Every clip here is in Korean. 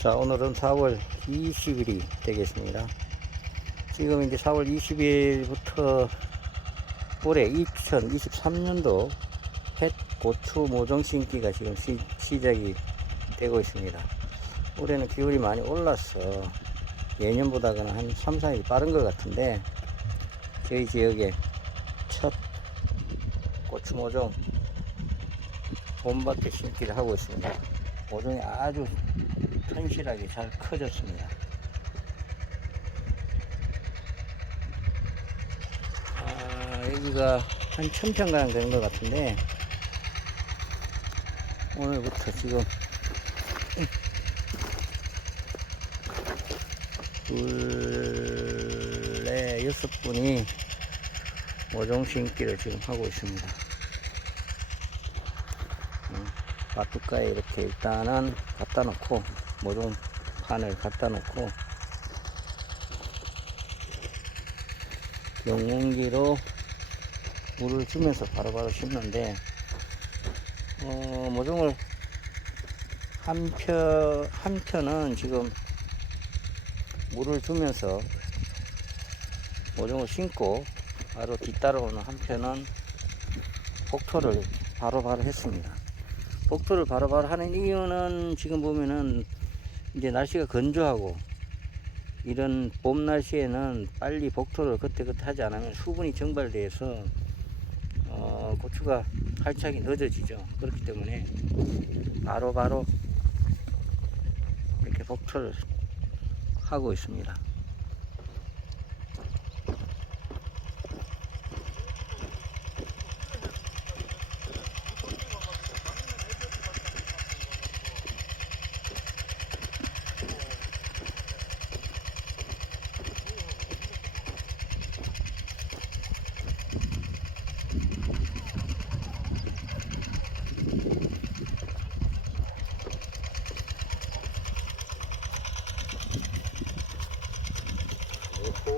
자, 오늘은 4월 20일이 되겠습니다. 지금 이제 4월 20일부터 올해 2023년도 햇 고추 모종 심기가 지금 시, 시작이 되고 있습니다. 올해는 기온이 많이 올라서 예년보다는 한 3, 4일 빠른 것 같은데 저희 지역에 첫 고추 모종 봄밭에 심기를 하고 있습니다. 모종이 아주 튼실하게 잘 커졌습니다. 아, 여기가 한 천평 가량 되는 것 같은데 오늘부터 지금 둘, 네, 여섯 분이 모종 심기를 지금 하고 있습니다. 마뚜까에 이렇게 일단은 갖다 놓고 모종판을 갖다 놓고 영웅기로 물을 주면서 바로바로 심는데 어, 모종을 한 편, 한 편은 지금 물을 주면서 모종을 심고 바로 뒤따라오는 한 편은 폭토를 바로 바로 했습니다. 복토를 바로바로 하는 이유는 지금 보면은 이제 날씨가 건조하고 이런 봄 날씨에는 빨리 복토를 그때그때 하지 않으면 수분이 증발돼서 어, 고추가 활착이 늦어지죠. 그렇기 때문에 바로바로 이렇게 복토를 하고 있습니다.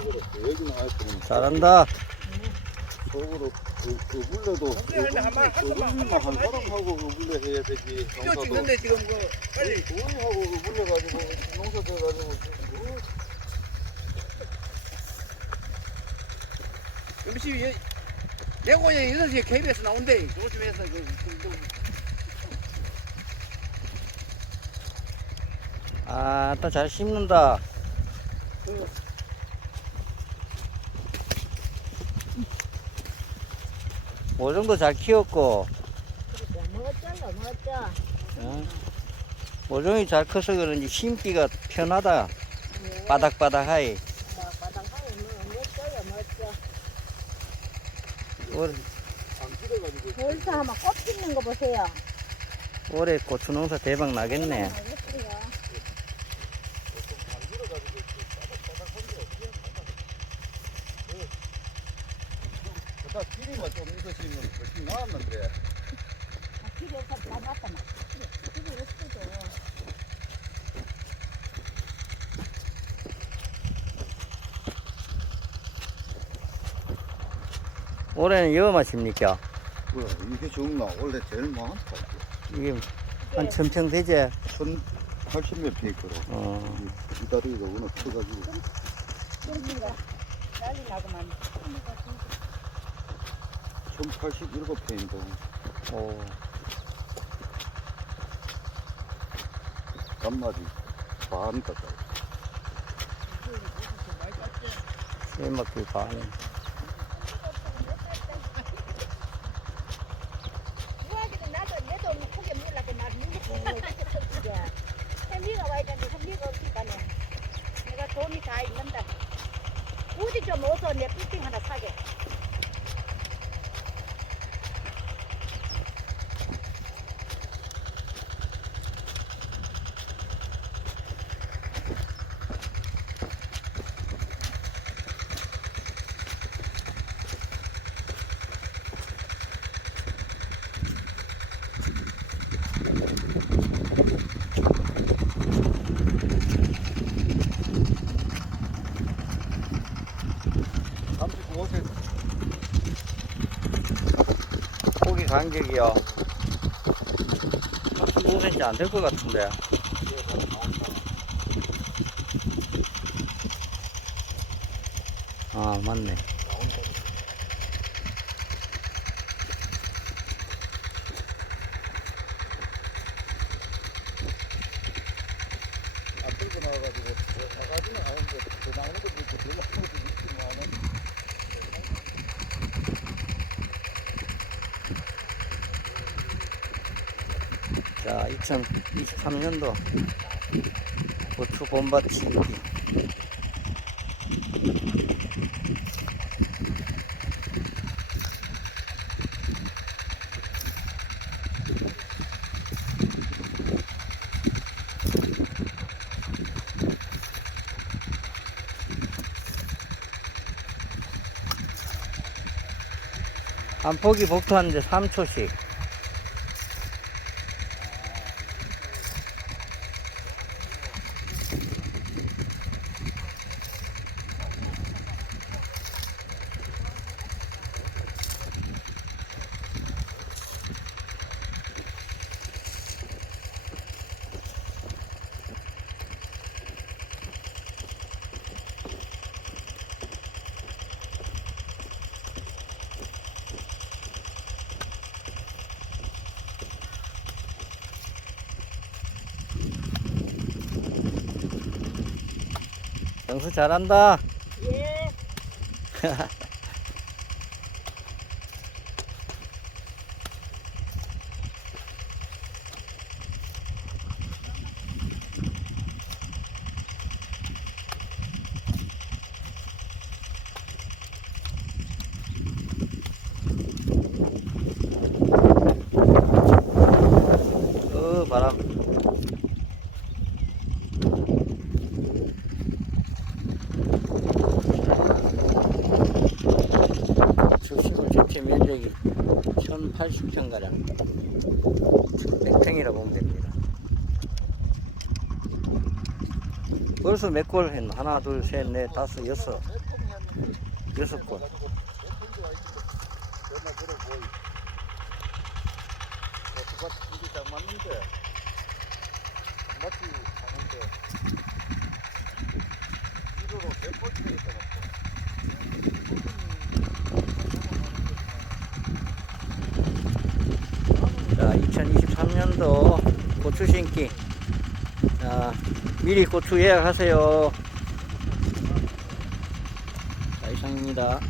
속으로 여기는 아이스는 잘한다. 속으로 그, 그 물레도 어글리만 한 사람하고 그 물레 해야 되지. 농사도 찍는데 지금 그 빨리. 우리하고 그 물레 가지고 농사 져가지고 뭐. 음식 예, 내 고향 6시에 KBS 나온대. 조심해서 그, 그, 그 아, 또잘 씹는다. 모종도 잘 키웠고, 멋져요, 멋져. 어? 모종이 잘 커서 그런지 심기가 편하다. 바닥바닥하이. 바닥하니 뭐 멋져요, 멋져. 올, 안 길어가지고 벌써 한번 꽃 피는 거 보세요. 올해 고추 농사 대박 나겠네. 알겠어요. 안 길어가지고 바닥바닥한 게 어떻게 하나 그다 길이만 좀 있으시면 훨씬 나았는데 아, 필요 없어, 다 맞다, 막. 필요 없어도. 올해는 여 맛입니까? 뭐야 이게 좋나 원래 제일 많다 이게 한 천평 되지? 1080몇 평 있거든 어, 이 다리가 워낙 커가지고 난리 나고만. 1087평인데 오, 단마디 반 가까이 세막길 반에. 현미가 와야 되는데 현미가. 내가 돈이 다 있는다. 굳이 좀 어서 내 간격이요. 35m 안 될 것 같은데. 아, 맞네. 아, 나와가지고 나가지는 않은데 그 나오는 것도 있고 들어가는 것도 있지만은 자, 2023년도 고추 봄밭 심기. 한 포기 복토하는데 3초씩. 영수 잘한다. 예. 어, 바람. 주식을 전체 면적이 1080평가량. 땡땡이라 보면 됩니다. 벌써 몇 골 했나? 하나, 둘, 셋, 넷, 다섯, 여섯. 여섯 골. 전화 들어보이 어떡하 이게 딱 맞는데 안 맞지 하는데 이거로 몇 번째 있어갖고 자, 2023년도 고추 심기. 자, 미리 고추 예약하세요. 자, 이상입니다.